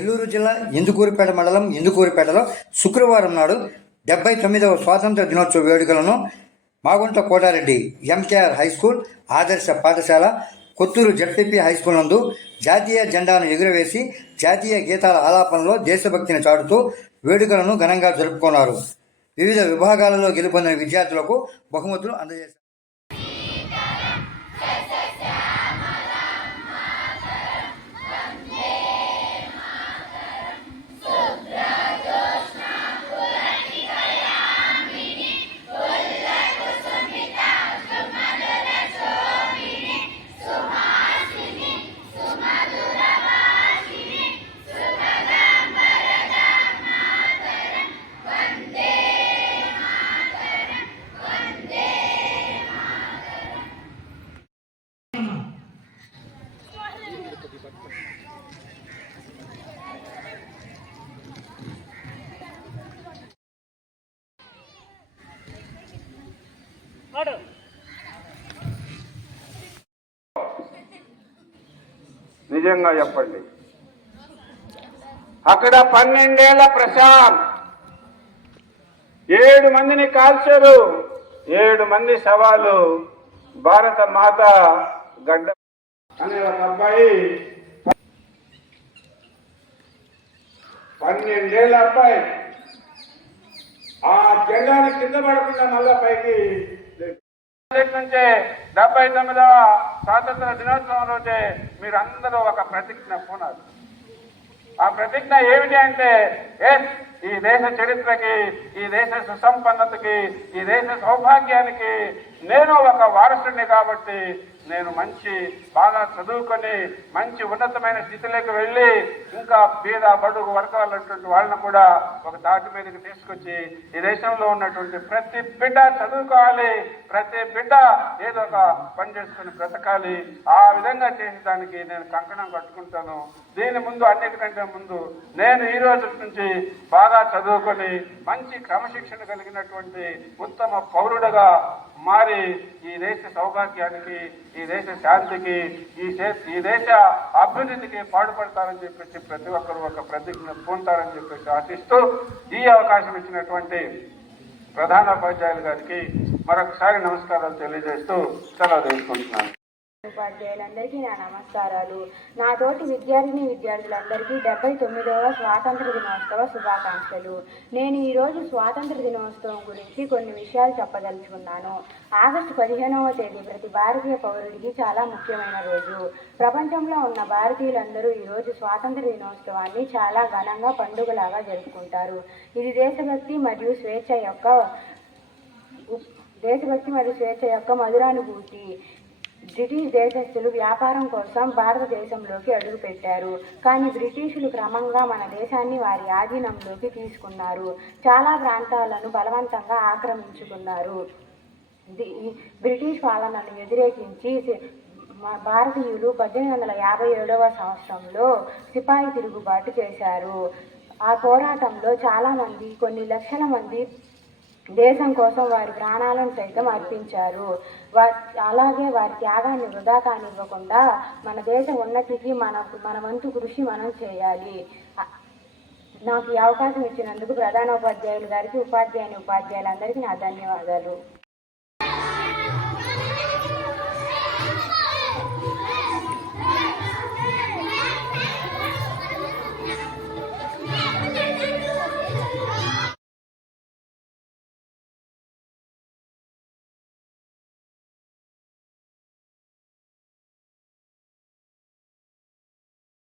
నెల్లూరు జిల్లా ఇందుకూరుపేట మండలం ఇందుకూరుపేటలో శుక్రవారం నాడు డెబ్బై తొమ్మిదవ స్వాతంత్ర దినోత్సవ వేడుకలను Magunta Kotareddy MKR high school ఆదర్శ పాఠశాల కొత్తూరు జడ్పీపీ హై స్కూల్ నందు జాతీయ జెండాను ఎగురవేసి జాతీయ గీతాల ఆలాపనలో దేశభక్తిని చాటుతూ వేడుకలను ఘనంగా జరుపుకున్నారు. వివిధ విభాగాలలో గెలుపొందిన విద్యార్థులకు బహుమతులు అందజేశారు. నిజంగా చెప్పండి. అక్కడ పన్నెండేళ్ళ ప్రశాంత్ ఏడు మందిని కాల్చారు ఏడు మంది సవాలు భారత మాత గడ్డ అనే ఒక అబ్బాయి పన్నెండేళ్ళ అబ్బాయి. ఆ జెండాని కింద పడకుండా మళ్ళా పైకి నుంచే డెబ్బై తొమ్మిదవ స్వాతంత్ర దినోత్సవం రోజే మీరందరూ ఒక ప్రతిజ్ఞ పూనారు ఆ ప్రతిజ్ఞ ఏమిటి అంటే ఎస్ ఈ దేశ చరిత్రకి ఈ దేశ సుసంపన్నతకి ఈ దేశ సౌభాగ్యానికి నేను ఒక వారసుడిని కాబట్టి నేను మంచి బాగా చదువుకొని మంచి ఉన్నతమైన స్థితిలోకి వెళ్ళి ఇంకా పేద బడుగు వర్గాలటువంటి వాళ్ళని కూడా ఒక దాటి మీదకి తీసుకొచ్చి ఈ దేశంలో ఉన్నటువంటి ప్రతి బిడ్డ చదువుకోవాలి. ప్రతి బిడ్డ ఏదో ఒక పని చేసుకుని బ్రతకాలి. ఆ విధంగా చేసేదానికి నేను కంకణం కట్టుకుంటాను. దీని ముందు అన్నిటికంటే ముందు నేను ఈ రోజు నుంచి బాగా చదువుకొని మంచి క్రమశిక్షణ కలిగినటువంటి ఉత్తమ పౌరుడుగా మారి ఈ దేశ సౌభాగ్యానికి ఈ దేశ శాంతికి ఈ దేశ ఈ దేశ అభివృద్ధికి పాటుపడతారని చెప్పేసి ప్రతి ఒక్కరు ఒక ప్రతిజ్ఞ పూంటారని చెప్పేసి ఆశిస్తూ ఈ అవకాశం ఇచ్చినటువంటి ప్రధానోపాధ్యాయులు గారికి మరొకసారి నమస్కారాలు తెలియజేస్తూ సెలవు తీసుకుంటున్నాను. ఉపాధ్యాయులందరికీ నా నమస్కారాలు. నా తోటి విద్యార్థిని విద్యార్థులందరికీ డెబ్బై తొమ్మిదవ స్వాతంత్ర దినోత్సవ శుభాకాంక్షలు. నేను ఈరోజు స్వాతంత్ర దినోత్సవం గురించి కొన్ని విషయాలు చెప్పదలుచుకున్నాను. ఆగస్టు పదిహేనవ తేదీ ప్రతి భారతీయ పౌరుడికి చాలా ముఖ్యమైన రోజు. ప్రపంచంలో ఉన్న భారతీయులందరూ ఈరోజు స్వాతంత్ర దినోత్సవాన్ని చాలా ఘనంగా పండుగలాగా జరుపుకుంటారు. ఇది దేశభక్తి మరియు స్వేచ్ఛ యొక్క దేశభక్తి మరియు స్వేచ్ఛ యొక్క మధురానుభూతి. బ్రిటిష్ దేశస్థులు వ్యాపారం కోసం భారతదేశంలోకి అడుగుపెట్టారు. కానీ బ్రిటిషులు క్రమంగా మన దేశాన్ని వారి ఆధీనంలోకి తీసుకున్నారు. చాలా ప్రాంతాలను బలవంతంగా ఆక్రమించుకున్నారు. బ్రిటిష్ పాలనను వ్యతిరేకించి భారతీయులు పద్దెనిమిది వందల యాభై ఏడవ సంవత్సరంలో సిపాయి తిరుగుబాటు చేశారు. ఆ పోరాటంలో చాలామంది కొన్ని లక్షల మంది దేశం కోసం వారి ప్రాణాలను సైతం అర్పించారు. వారి అలాగే వారి త్యాగాన్ని వృధా కానివ్వకుండా మన దేశ ఉన్నతికి మన మన వంతు కృషి మనం చేయాలి. నాకు ఈ అవకాశం ఇచ్చినందుకు ప్రధానోపాధ్యాయులు గారికి ఉపాధ్యాయుని ఉపాధ్యాయులందరికీ నా ధన్యవాదాలు.